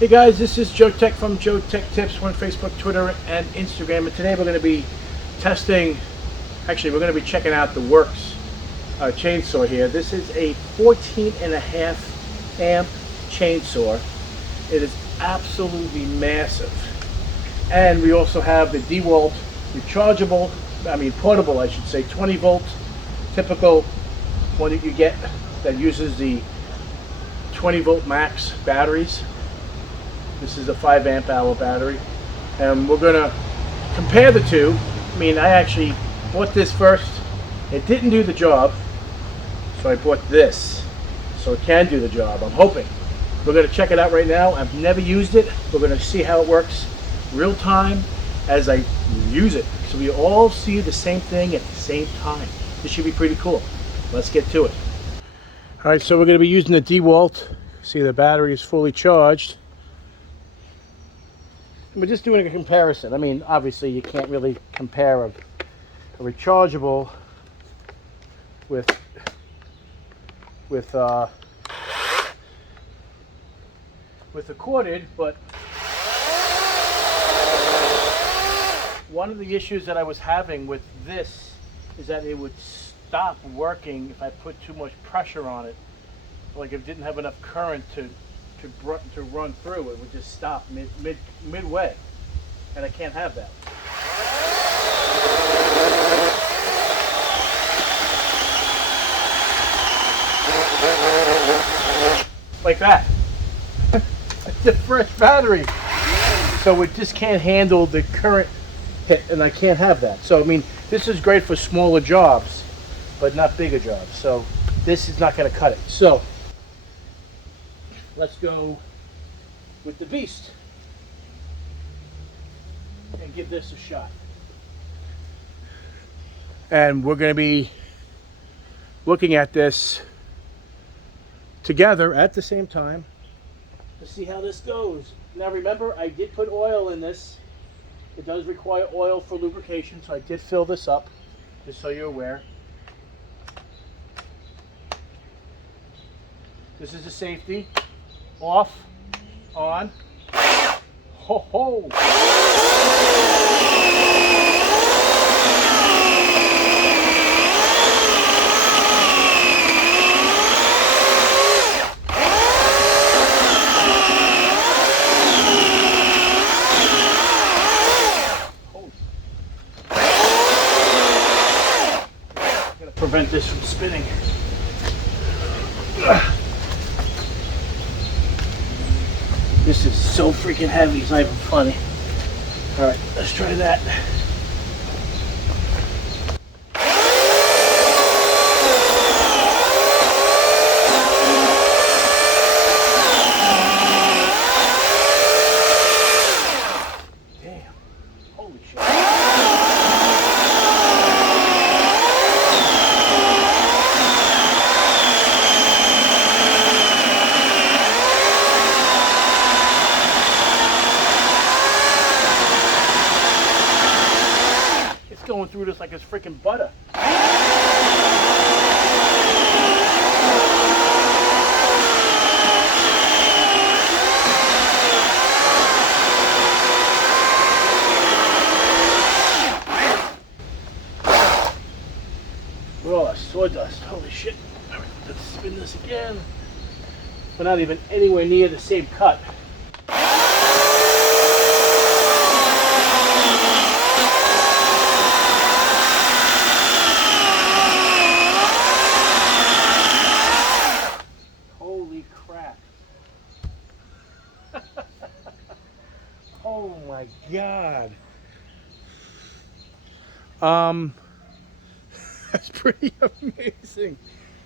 Hey guys, this is Joe Tech from JoeteckTips on Facebook, Twitter, and Instagram. And today we're going to be testing, actually we're going to be checking out the WORX chainsaw here. This is a 14.5 amp chainsaw. It is absolutely massive. And we also have the DeWalt rechargeable, portable I should say, 20 volt, typical one that you get that uses the 20 volt max batteries. This is a 5 amp hour battery, and we're gonna compare the two. I actually bought this first. It didn't do the job, so I bought this, so it can do the job, I'm hoping. We're gonna check it out right now. I've never used it. We're gonna see how it works real time as I use it, so we all see the same thing at the same time. This should be pretty cool. Let's get to it. All right, so we're gonna be using the DeWalt. See, the battery is fully charged. We're just doing a comparison. Obviously you can't really compare a rechargeable with a corded, but one of the issues that I was having with this is that it would stop working if I put too much pressure on it. Like if it didn't have enough current to run through, it would just stop midway, and I can't have that. Like that. It's a fresh battery, so it just can't handle the current hit, and I can't have that. So this is great for smaller jobs, but not bigger jobs. So this is not going to cut it. So let's go with the beast and give this a shot. And we're going to be looking at this together at the same time to see how this goes. Now remember, I did put oil in this. It does require oil for lubrication, so I did fill this up, just so you're aware. This is the safety. Off, on, ho ho! Gotta prevent this from spinning. This is so freaking heavy, it's not even funny. Alright, let's try that. Damn. Holy shit. Going through this like it's freaking butter. Oh, sawdust. Holy shit. All right, let's spin this again. We're not even anywhere near the same cut. Oh my God. That's pretty amazing.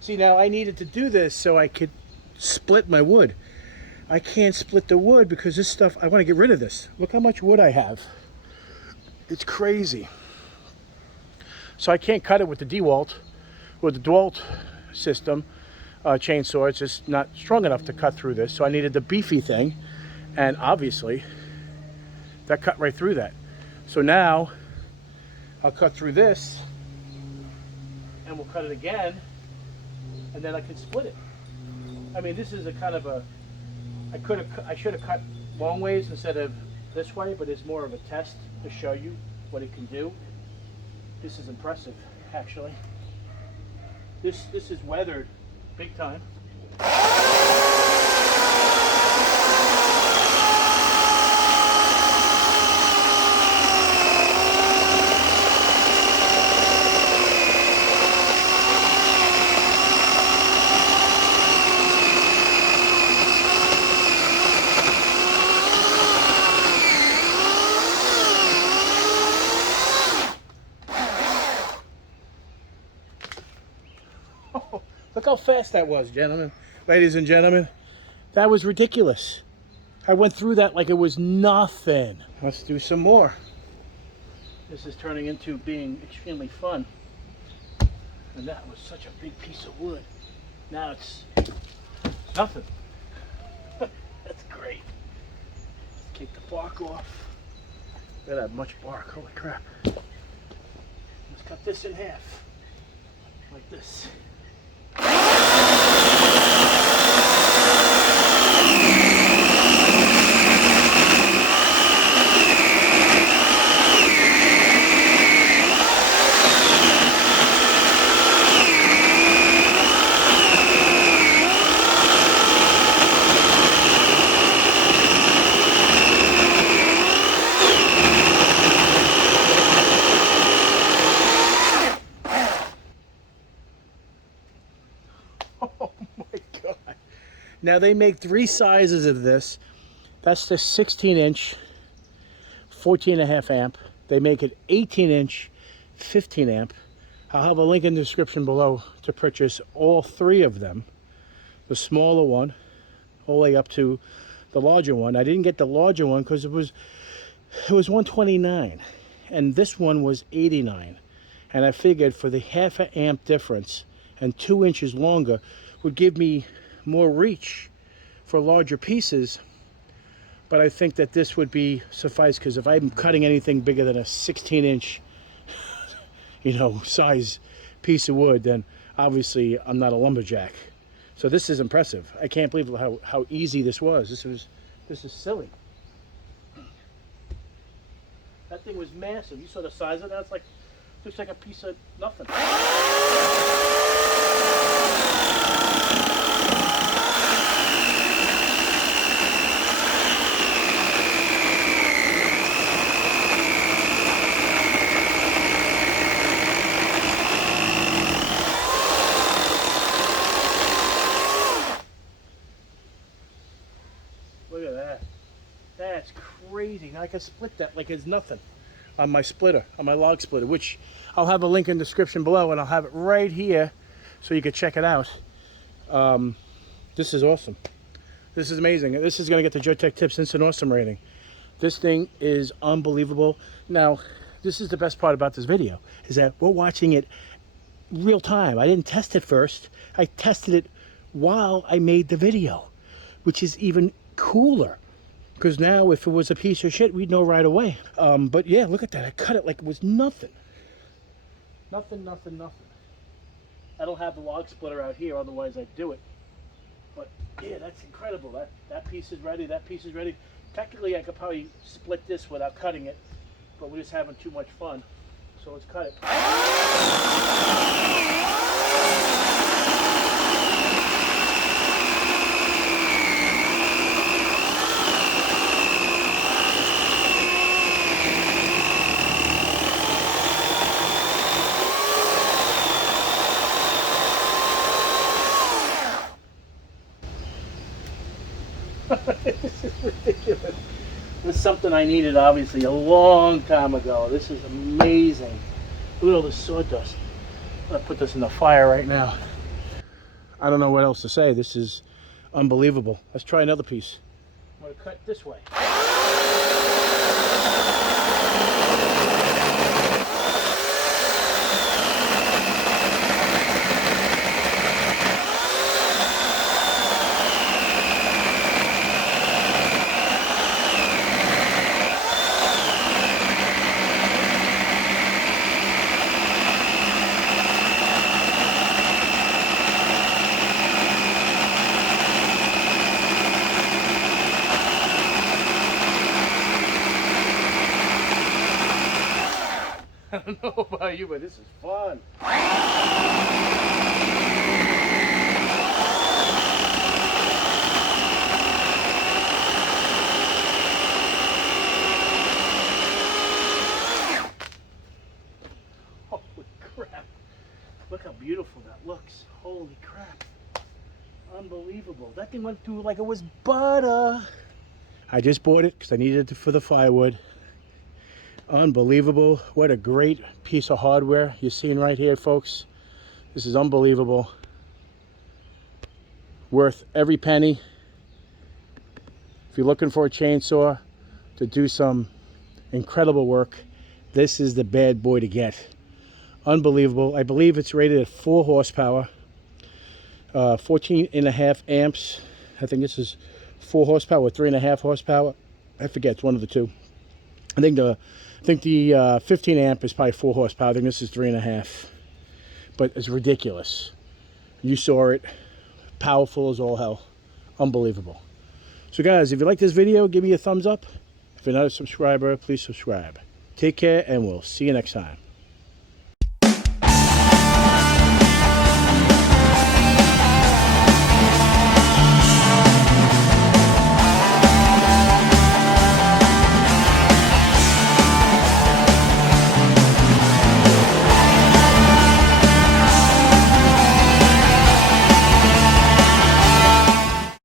See, now I needed to do this so I could split my wood. I can't split the wood because this stuff, I want to get rid of this. Look how much wood I have. It's crazy. So I can't cut it with the DeWalt or the DeWalt system chainsaw. It's just not strong enough to cut through this. So I needed the beefy thing, and obviously that cut right through that. So now I'll cut through this, and we'll cut it again, and then I can split it. I mean, this is a kind of a, I should have cut long ways instead of this way, but it's more of a test to show you what it can do. This is impressive, actually. This is weathered big time. Look how fast that was, gentlemen, ladies and gentlemen. That was ridiculous. I went through that like it was nothing. Let's do some more. This is turning into being extremely fun. And that was such a big piece of wood. Now it's nothing. That's great. Let's take the bark off. Look at that much bark, holy crap. Let's cut this in half, like this. Oh my God. Now they make 3 sizes of this. That's the 16-inch, 14.5 amp. They make it 18-inch, 15 amp. I'll have a link in the description below to purchase all 3 of them. The smaller one, all the way up to the larger one. I didn't get the larger one because it was $129, and this one was $89. And I figured for the half an amp difference and 2 inches longer would give me more reach for larger pieces. But I think that this would be suffice, because if I'm cutting anything bigger than a 16-inch, size piece of wood, then obviously I'm not a lumberjack. So this is impressive. I can't believe how easy this was. This is silly. That thing was massive. You saw the size of that? It's like, looks like a piece of nothing. Look at that. That's crazy. Now I can split that like it's nothing on my splitter, on my log splitter, which I'll have a link in the description below, and I'll have it right here so you can check it out. This is awesome. This is amazing. This is going to get the JoeteckTips Instant Awesome rating. This thing is unbelievable. Now, this is the best part about this video, is that we're watching it real time. I didn't test it first. I tested it while I made the video, which is even cooler. Because now if it was a piece of shit, we'd know right away. But yeah, look at that. I cut it like it was nothing. Nothing. I don't have the log splitter out here, otherwise I'd do it. But yeah, that's incredible. That piece is ready, that piece is ready. Technically, I could probably split this without cutting it, but we're just having too much fun. So let's cut it. This is ridiculous. This is something I needed, obviously, a long time ago. This is amazing. Look at all this sawdust. I'm going to put this in the fire right now. I don't know what else to say. This is unbelievable. Let's try another piece. I'm going to cut this way. don't know about you, but this is fun. Holy crap. Look how beautiful that looks. Holy crap. Unbelievable. That thing went through like it was butter. I just bought it because I needed it for the firewood. Unbelievable. What a great piece of hardware you're seeing right here, folks. This is unbelievable. Worth every penny. If you're looking for a chainsaw to do some incredible work, this is the bad boy to get. Unbelievable. I believe it's rated at 4 horsepower. 14.5 amps. I think this is 4 horsepower, 3.5 horsepower. I forget, it's one of the two. I think the 15 amp is probably 4 horsepower. I think this is 3.5. But it's ridiculous. You saw it. Powerful as all hell. Unbelievable. So guys, if you like this video, give me a thumbs up. If you're not a subscriber, please subscribe. Take care, and we'll see you next time.